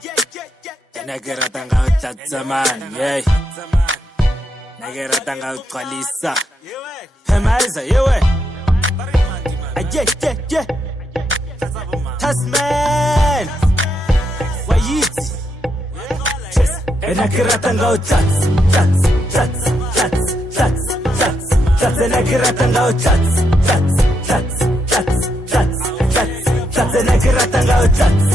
Nagera tanga utatsaman, yeah. Nagera tanga utkalisa. Hemaiza, yewe. Yeah. Tasman. Wayiti. Nagera tanga utats. Nagera tanga utats. Nagera tanga utats.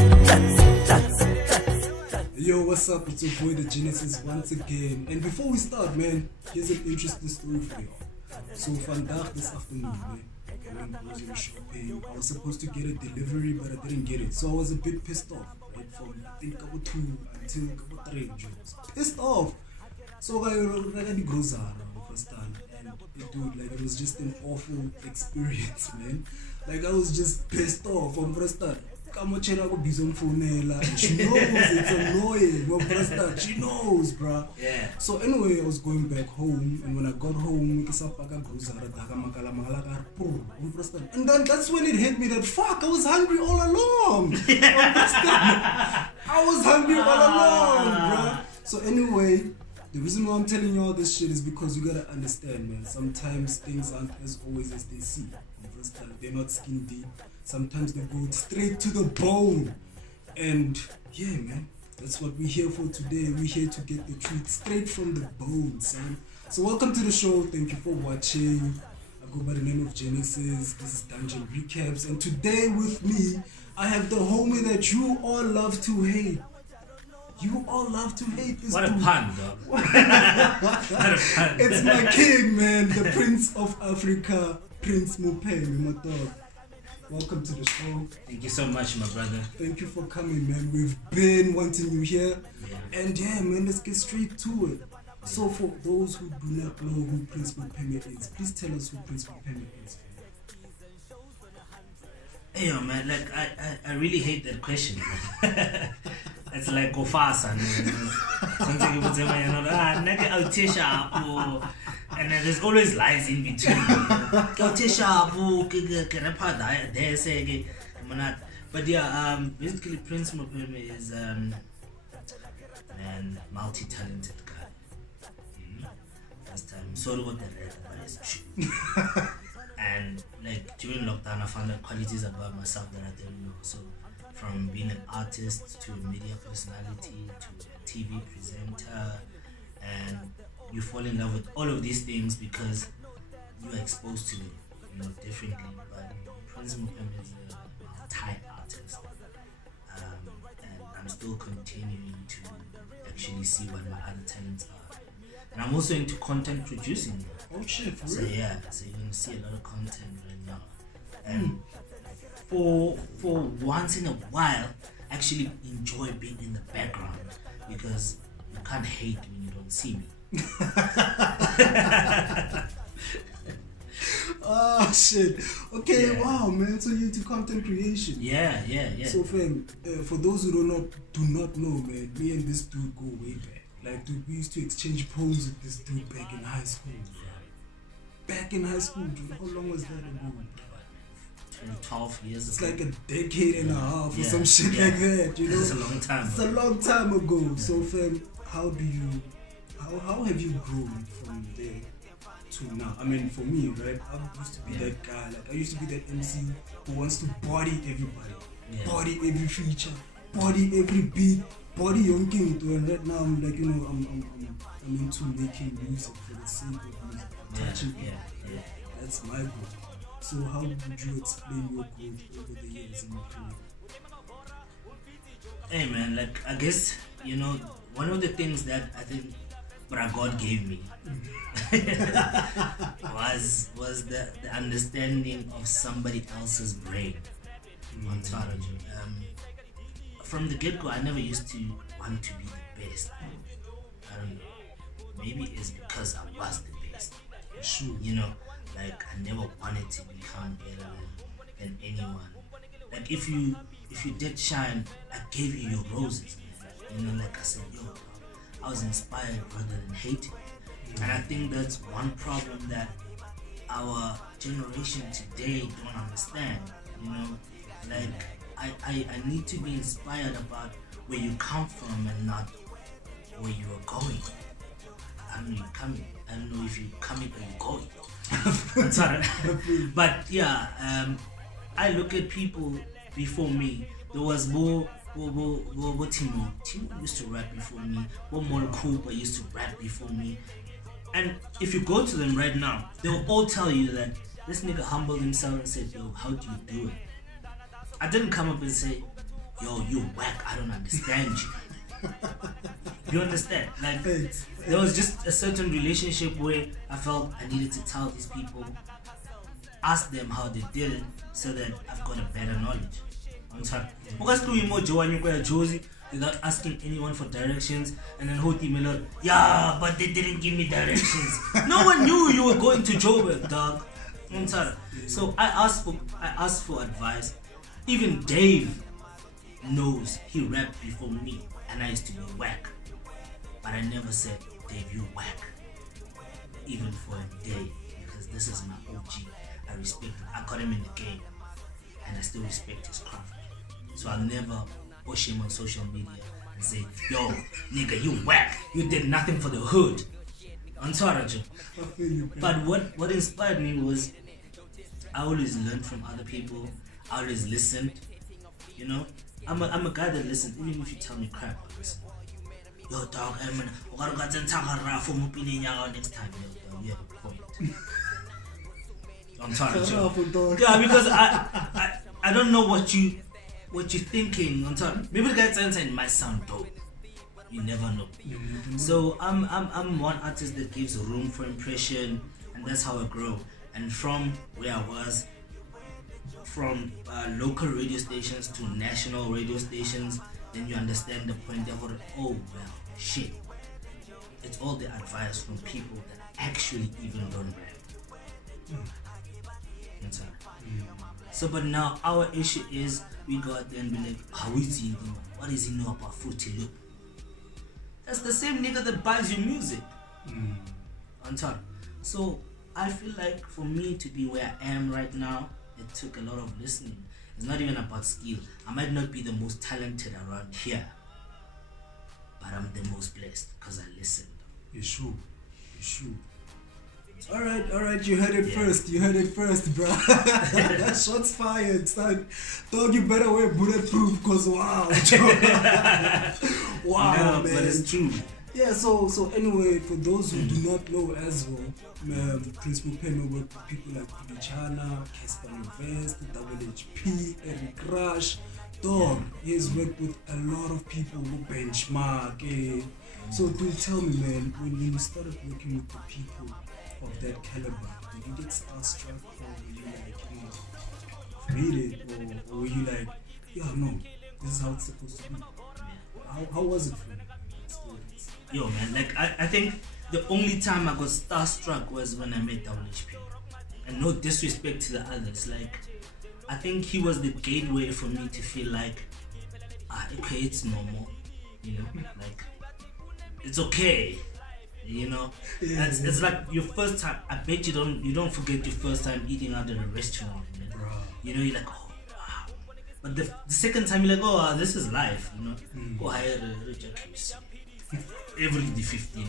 Yo, what's up? It's your boy the Genesis once again. And before we start, man, here's an interesting story for you. So vandaag this afternoon, man, I went grocery shopping. I was supposed to get a delivery, but I didn't get it. So I was a bit pissed off, right? From I think couple 2 until couple 3 jobs. Pissed off. So I got the grocery first time, and dude, like it was just an awful experience, man. Like I was just pissed off from first time. She knows it's annoying. She knows, bruh. Yeah. So anyway, I was going back home, and when I got home, and then that's when it hit me that fuck, I was hungry all along. I was hungry all along, bruh. So anyway, the reason why I'm telling you all this shit is because you gotta understand, man. Sometimes things aren't as always as they seem. They're not skin deep. Sometimes they go straight to the bone. And yeah, man, that's what we're here for today. We're here to get the truth straight from the bone, son. So welcome to the show. Thank you for watching. I go by the name of Genesis. This is Dungeon Recaps. And today with me, I have the homie that you all love to hate. You all love to hate this What dude. a pun, dog. What a pun. It's my king, man. The Prince of Africa, Prince Mopheme, my dog. Welcome to the show. Thank you so much, my brother. Thank you for coming, man. We've been wanting you here. Yeah. And yeah, man, let's get straight to it. So for those who do not know who Prince Mopheme is, please tell us who Prince Mopheme is. Hey, yo, man, like, I really hate that question. It's like Kofasa, something people say, and then there's always lies in between. But yeah, basically Prince Mopheme is man, multi-talented guy. Last time, sorry about the red, but it's true. And like during lockdown, I found out qualities about myself that I didn't know. So from being an artist to a media personality to a TV presenter, and you fall in love with all of these things because you are exposed to them, differently. But Prince Mopheme is a multi-artist, and I'm still continuing to actually see what my other talents are. And I'm also into content producing. Oh shit, for So real? yeah, so you're gonna see a lot of content right now. And for once in a while, actually enjoy being in the background because you can't hate when you don't see me. Oh shit. Okay, Yeah. wow, man. So you're into content creation. Yeah. So fam, for those who do not know, man, me and this dude go way back. Like, dude, we used to exchange poems with this dude back in high school. Back in high school, dude. How long was that ago? 12 years It's ago. like a decade and a half or Yeah, some shit yeah. like that, you know? It's a long time. It's a long time ago. So fam, how have you grown from there to now? I mean, for me, right? I used to be that guy. Like, I used to be that MC who wants to body everybody, body every feature, body every beat, body yonking. And right now, I'm like, I'm into making music for the sake of music, touching people. Yeah. That's my goal. So how would you explain your growth over the years in your career? Hey man, like I guess one of the things that I think God gave me was the understanding of somebody else's brain. Ontology. From the get-go, I never used to want to be the best. I don't know. Maybe it's because I was the best. Sure. Like I never wanted to become better than anyone. Like if you did shine, I gave you your roses, man. Like I said, I was inspired rather than hated. And I think that's one problem that our generation today don't understand. Like I need to be inspired about where you come from and not where you are going. I don't know you coming. I don't know if you're coming or you're going. I'm sorry. But yeah, I look at people before me. There was more Timo. Timo used to rap before me. More Cooper used to rap before me. And if you go to them right now, they'll all tell you that this nigga humbled himself and said, yo, how do you do it? I didn't come up and say, yo, you whack, I don't understand you. You understand? Like, there was just a certain relationship where I felt I needed to tell these people, ask them how they did it, so that I've got a better knowledge. I'm sorry. Because doing more Josie without asking anyone for directions, and then Hoti Miller, yeah, but they didn't give me directions. No one knew you were going to Joburg, dog. I'm sorry. So I asked for advice. Even Dave knows he rapped before me, and I used to be whack. But I never said, Dave, you whack. Even for a day, because this is my OG. I respect him. I got him in the game, and I still respect his craft. So I'll never push him on social media and say, yo, nigga, you whack. You did nothing for the hood. I'm sorry, Joe. But what inspired me was I always learned from other people. I always listened. You know, I'm a guy that listens. Even if you tell me crap, I listen. Yo, dog, next time. Yo, you have a point. I'm sorry, Joe. Yeah, because I don't know what you're thinking. I'm sorry. Maybe the guy's inside might sound dope. You never know. So I'm one artist that gives room for impression, and that's how I grow. And from where I was, from local radio stations to national radio stations, then you understand the point of, oh well, shit. It's all the advice from people that actually even don't rap. So, but now our issue is we go out there and be like, how is he? What does he know about Fruity Loop? That's the same nigga that buys your music. On top. So I feel like for me to be where I am right now, it took a lot of listening. It's not even about skill. I might not be the most talented around here, but I'm the most blessed because I listened. It's true. Alright, you heard it first, bro. That shot's fired, son. Dog, you better wear bulletproof, cause wow. Wow, no, man. But it's true. Yeah, so anyway, for those who do not know as well, Prince Mopheme worked with people like Kudichana, Casper Invest, WHP, Eric Rush. Dog, he has worked with a lot of people who benchmark. So do tell me, man, when you started working with the people of that caliber, did you get starstruck, or were you like, read it, or were you like, yeah, no, this is how it's supposed to be? How was it for you? Yo, man, like I think the only time I got starstruck was when I met WHP. And no disrespect to the others, like I think he was the gateway for me to feel like, okay, it's normal, you know, like it's okay. You know, it's like your first time. I bet you don't forget your first time eating out at a restaurant. You know, you're like, oh wow. But the second time you're like, oh, this is life. You know, go hire a jacuzzi every day 15.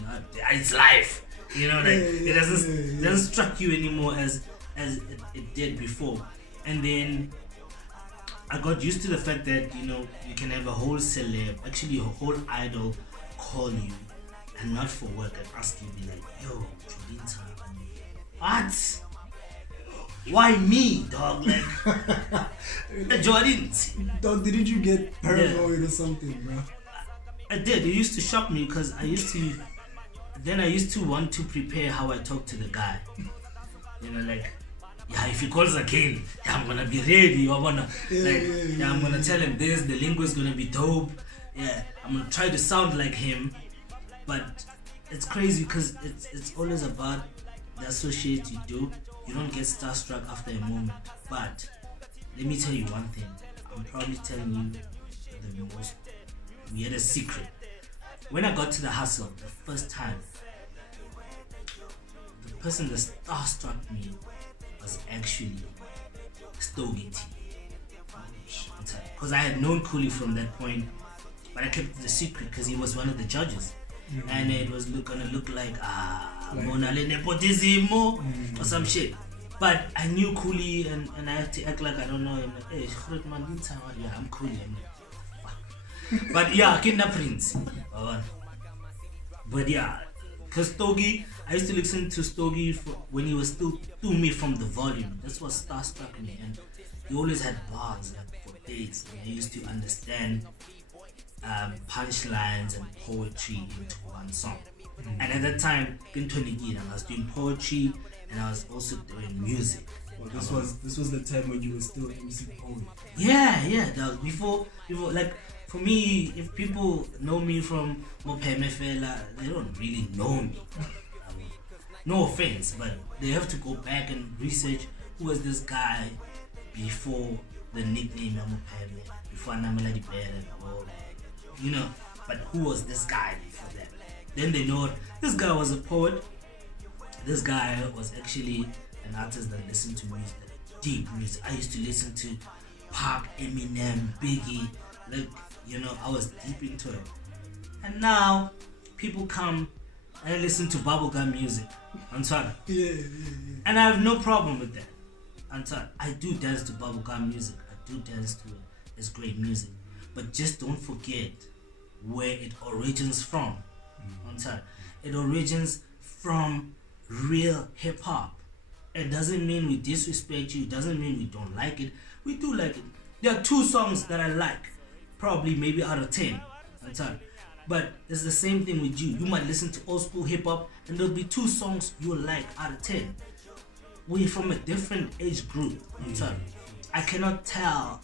It's life. You know, like it doesn't struck you anymore as it did before. And then I got used to the fact that you know you can have a whole celeb, actually a whole idol, call you. And not for work and ask you, be like, yo, Jolinta, what? Why me, dog? Like, Jordan. Dog, didn't you get paranoid or something, bro? I did. It used to shock me because I used to want to prepare how I talk to the guy. You know, like, yeah, if he calls again, yeah, I'm gonna be ready. I'm gonna tell him this, the lingo is gonna be dope. Yeah, I'm gonna try to sound like him. But it's crazy because it's always about the associate you do. You don't get starstruck after a moment. But let me tell you one thing. I'm probably telling you the most weirdest secret. When I got to the hustle the first time, the person that starstruck me was actually Stogie T. Because I had known Cooley from that point. but I kept it a secret because he was one of the judges, and it was gonna look like Mona Le nepotism or some shit. But I knew Cooley, and I had to act like I don't know him. Like, hey, man, yeah, I'm Cooley. But yeah, Kinda Prince. But yeah, because Stogie, I used to listen to Stogie when he was still to me from the volume. That's what starstruck me, and he always had bars like for days. And I used to understand punchlines and poetry into one song. And at that time, in 20 I was doing poetry and I was also doing music. Well, this was the time when you were still MC poet. Yeah, that was before like. For me, if people know me from Mopheme fella, they don't really know me. No offense, but they have to go back and research who was this guy before the nickname Mopheme, before Namela Dibere, or but who was this guy before that? Then they know this guy was a poet. This guy was actually an artist that listened to music, deep music. I used to listen to Pac, Eminem, Biggie, like. I was deep into it. And now, people come and listen to bubblegum music on Twitter. Yeah. And I have no problem with that. On Twitter, I do dance to bubblegum music. I do dance to it. It's great music. But just don't forget where it origins from. On Twitter. It origins from real hip-hop. It doesn't mean we disrespect you. It doesn't mean we don't like it. We do like it. There are 2 songs that I like. Probably maybe out of 10. But it's the same thing with you. You might listen to old school hip hop and there'll be 2 songs you'll like out of 10. We're from a different age group. I cannot tell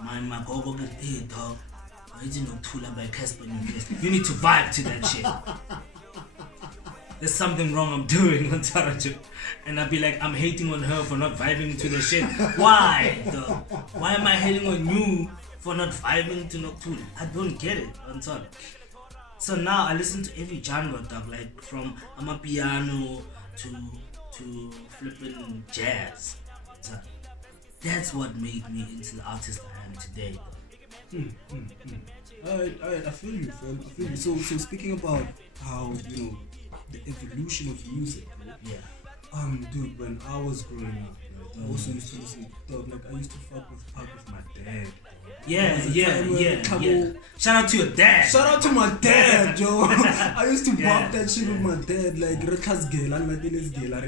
my gogo get, hey dog, I didn't know Tula by Casper. You need to vibe to that shit. There's something wrong I'm doing on Tarajo. And I'll be like, I'm hating on her for not vibing to the shit. Why? Why am I hating on you for not vibing to Noctul? I don't get it. On Tarajo. So now I listen to every genre, dog, like from amapiano to flipping jazz. So that's what made me into the artist I am today. I feel you, fam. I feel you. So speaking about how the evolution of music, right? Yeah. Dude, when I was growing up, right, I also used to listen to dog. Like I used to fuck with my dad. Yeah. Shout out to your dad. Shout out to my dad, Joe. I used to bop that shit with my dad, like Rekas Gela, Matinis Gela,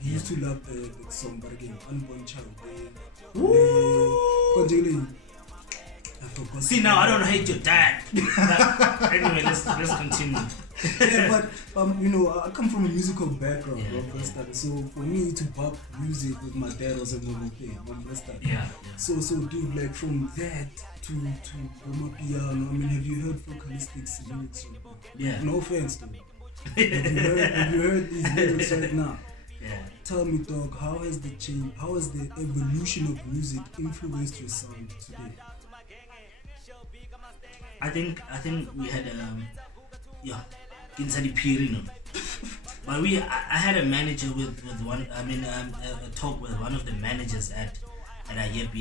He used to love the song, but again, Unborn Child. I forgot. See, now I don't hate your dad. But anyway, let's continue. Yeah, but I come from a musical background, so for me to bop music with my dad was a normal thing. Yeah. So dude, like from that to piano. I mean, have you heard vocalistics lyrics? Yeah. No offense, though. Have you heard these lyrics right now? Yeah. Tell me, dog, how has the evolution of music influenced your sound today? I think we had inside the period. But I had a manager with one. I mean, a talk with one of the managers at a Yep,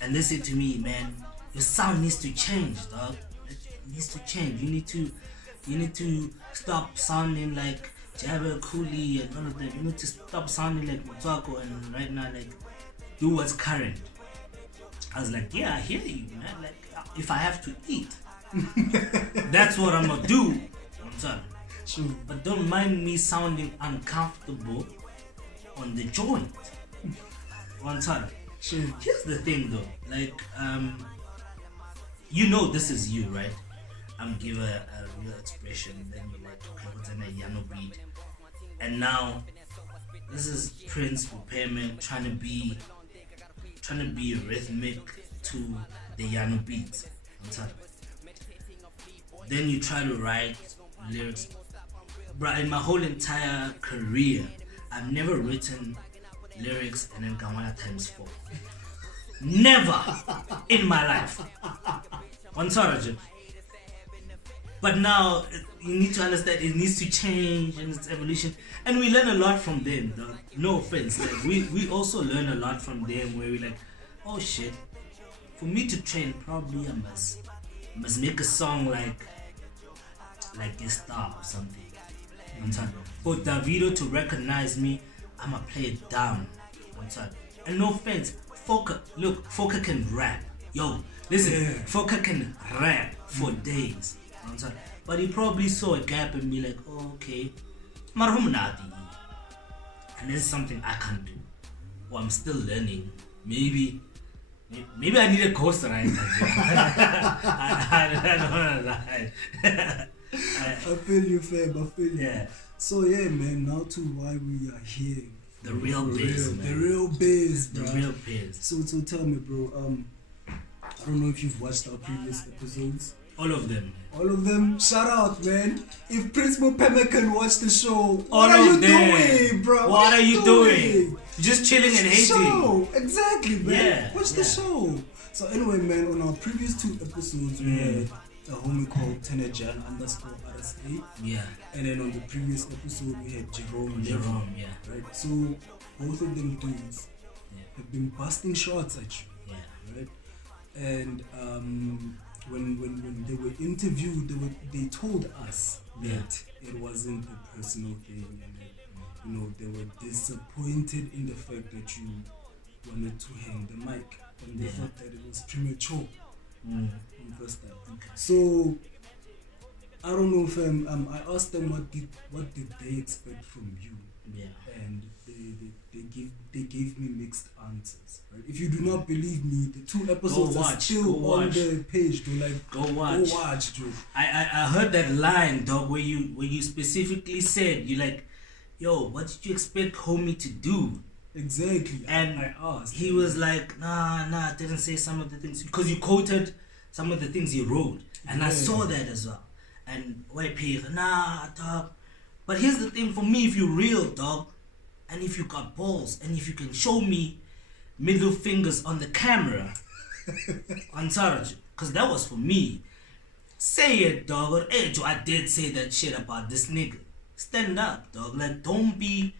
and they said to me, man, your sound needs to change, dog. It needs to change. You need to stop sounding like Jabba, Cooley, and all of them. You need to stop sounding like Motswako, and right now, like, do what's current. I was like, yeah, I hear you, man. Like, if I have to eat, that's what I'm gonna do. I'm sorry. Sure. But don't mind me sounding uncomfortable on the joint. I'm sorry. Sure. Here's the thing, though. Like, this is you, right? I'm give a real expression, then you like, okay, what's in a Yano beat? And now, this is Prince Mopheme trying to be rhythmic to the Yano beats. Then you try to write lyrics. But in my whole entire career, I've never written lyrics and then Kamala times 4. Never in my life. On Sarajit. But now you need to understand it needs to change and its evolution. And we learn a lot from them, though. No offense. Like we also learn a lot from them where we like, oh shit, for me to train, probably I must make a song like a star or something. On time. For Davido to recognize me, I'ma play it down. On time. And no offense, Foka can rap. Yo, listen, Foka can rap for days. On time. But he probably saw a gap and be like, oh, okay, Marhumnadi. And there's something I can't do. Or I'm still learning. Maybe I need a ghostwriter. I don't wanna lie. I feel you, fam. I feel you. Yeah. So yeah, man. Now to why we are here. The real biz, man. The real biz, The bro. real biz. So tell me, bro. I don't know if you've watched our previous episodes. All of them. All of them. Shout out, man. If Prince Mopheme can watch the show, what All are you of them. doing, bro? What are you doing? Just chilling and hating. Show. Exactly, man. Yeah, Watch the show. So anyway, man, on our previous 2 episodes, we had a homie called Tenejan _RSA. Yeah. And then on the previous episode, we had Jerome. Yeah. Right? So both of them dudes have been busting shots at you. Yeah. Right? And when they were interviewed, they told us that it wasn't a personal thing, and that, you know, they were disappointed in the fact that you wanted to hang the mic, and they thought that it was premature on the first time. Okay. So I don't know, fam. I asked them what did they expect from you, and they gave me mixed answers. Right? If you do not believe me, the 2 episodes are still on the page. Go watch, Joe. I heard that line, dog, where you specifically said, you like, yo, what did you expect homie to do? Exactly. And I asked. He was like, nah, I didn't say some of the things, because you quoted some of the things he wrote, and I saw that as well. And YP, nah, dog. But here's the thing for me: if you're real, dog, and if you got balls, and if you can show me middle fingers on the camera, on Saraj, because that was for me. Say it, dog. Or hey, Joe, I did say that shit about this nigga. Stand up, dog. Like, don't be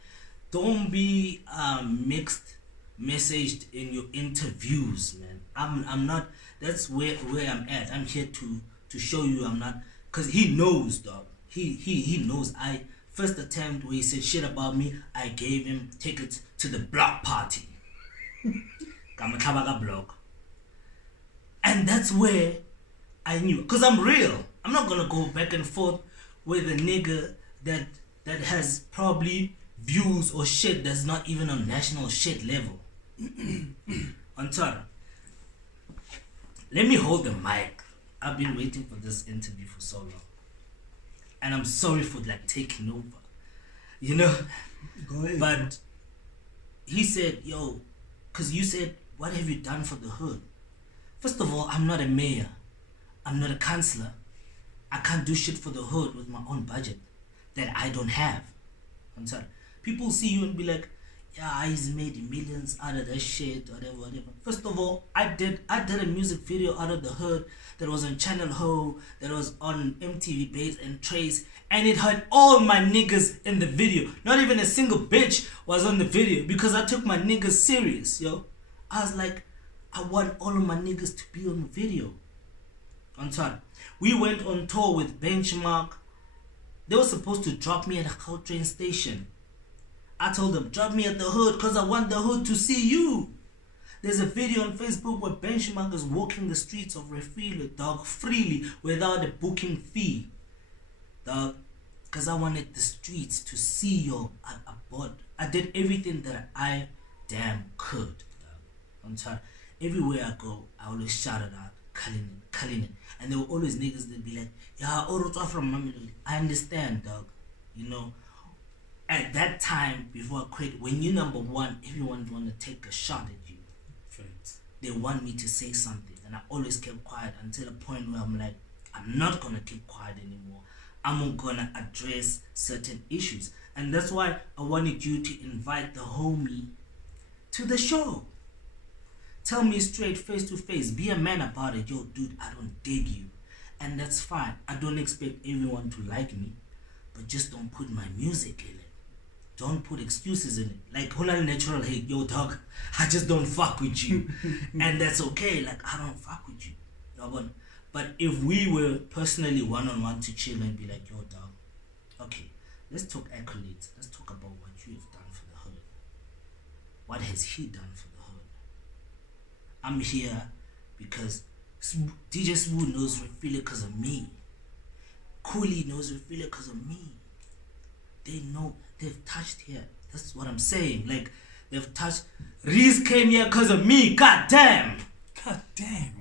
mixed messaged in your interviews, man. I'm not. That's where I'm at. I'm here to show you I'm not, because he knows, dog. He knows. I first attempt where he said shit about me, I gave him tickets to the block party. Kamatabaka block. And that's where I knew, because I'm real. I'm not gonna go back and forth with a nigga that has probably views or shit that's not even on national shit level. On Twitter. Let me hold the mic. I've been waiting for this interview for so long. And I'm sorry for like taking over. You know? Go ahead. But he said, yo, because you said, what have you done for the hood? First of all, I'm not a mayor. I'm not a councillor. I can't do shit for the hood with my own budget that I don't have. I'm sorry. People see you and be like, yeah, he's made millions out of that shit, whatever. First of all, I did a music video out of the hood that was on Channel Ho, that was on MTV Base and Trace, and it had all my niggas in the video. Not even a single bitch was on the video, because I took my niggas serious, yo. I was like, I want all of my niggas to be on the video. On time. We went on tour with Benchmark. They were supposed to drop me at a Gautrain station. I told them, drop me at the hood because I want the hood to see you. There's a video on Facebook where Benchmark is walking the streets of Refilo, dog, freely without a booking fee. Dog, because I wanted the streets to see yo. I did everything that I damn could. Dog. I'm sorry. Everywhere I go, I always shout it out, Cullinan. And there were always niggas that be like, yeah, Orotwa from Mamelodi. I understand, dog. You know, at that time, before I quit, when you're number one, everyone want to take a shot at you. Right. They want me to say something. And I always kept quiet until a point where I'm like, I'm not going to keep quiet anymore. I'm going to address certain issues. And that's why I wanted you to invite the homie to the show. Tell me straight, face to face. Be a man about it. Yo, dude, I don't dig you. And that's fine. I don't expect everyone to like me. But just don't put my music in it. don't put excuses in it. Like, whole natural hate, yo dog, I just don't fuck with you. And that's okay, like I don't fuck with you. But if we were personally one-on-one to chill and be like, yo dog, okay, let's talk accolades. Let's talk about what you have done for the hood. What has he done for the hood? I'm here because DJ Smooth knows we feel it because of me. Cooley knows we feel it because of me. They know they've touched here. That's what I'm saying. Like, they've touched. Reese came here because of me. God damn. God damn.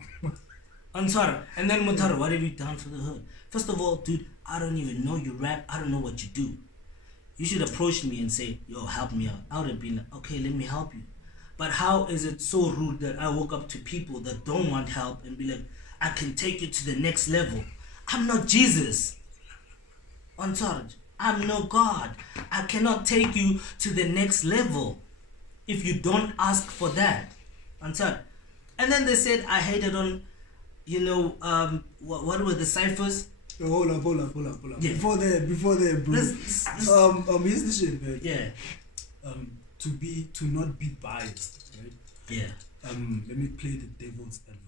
I'm sorry. And then Mutara, what have you done for the hood? First of all, dude, I don't even know you rap. I don't know what you do. You should approach me and say, yo, help me out. I would have been like, okay, let me help you. But how is it so rude that I walk up to people that don't want help and be like, I can take you to the next level? I'm not Jesus. I'm sorry. I'm no God. I cannot take you to the next level if you don't ask for that. I'm sorry. And then they said I hated on, what were the ciphers? Oh, hold up. Yeah. Before that, bro. Here's the shit, man. Yeah. To not be biased, right? Yeah. Let me play the devil's advocate.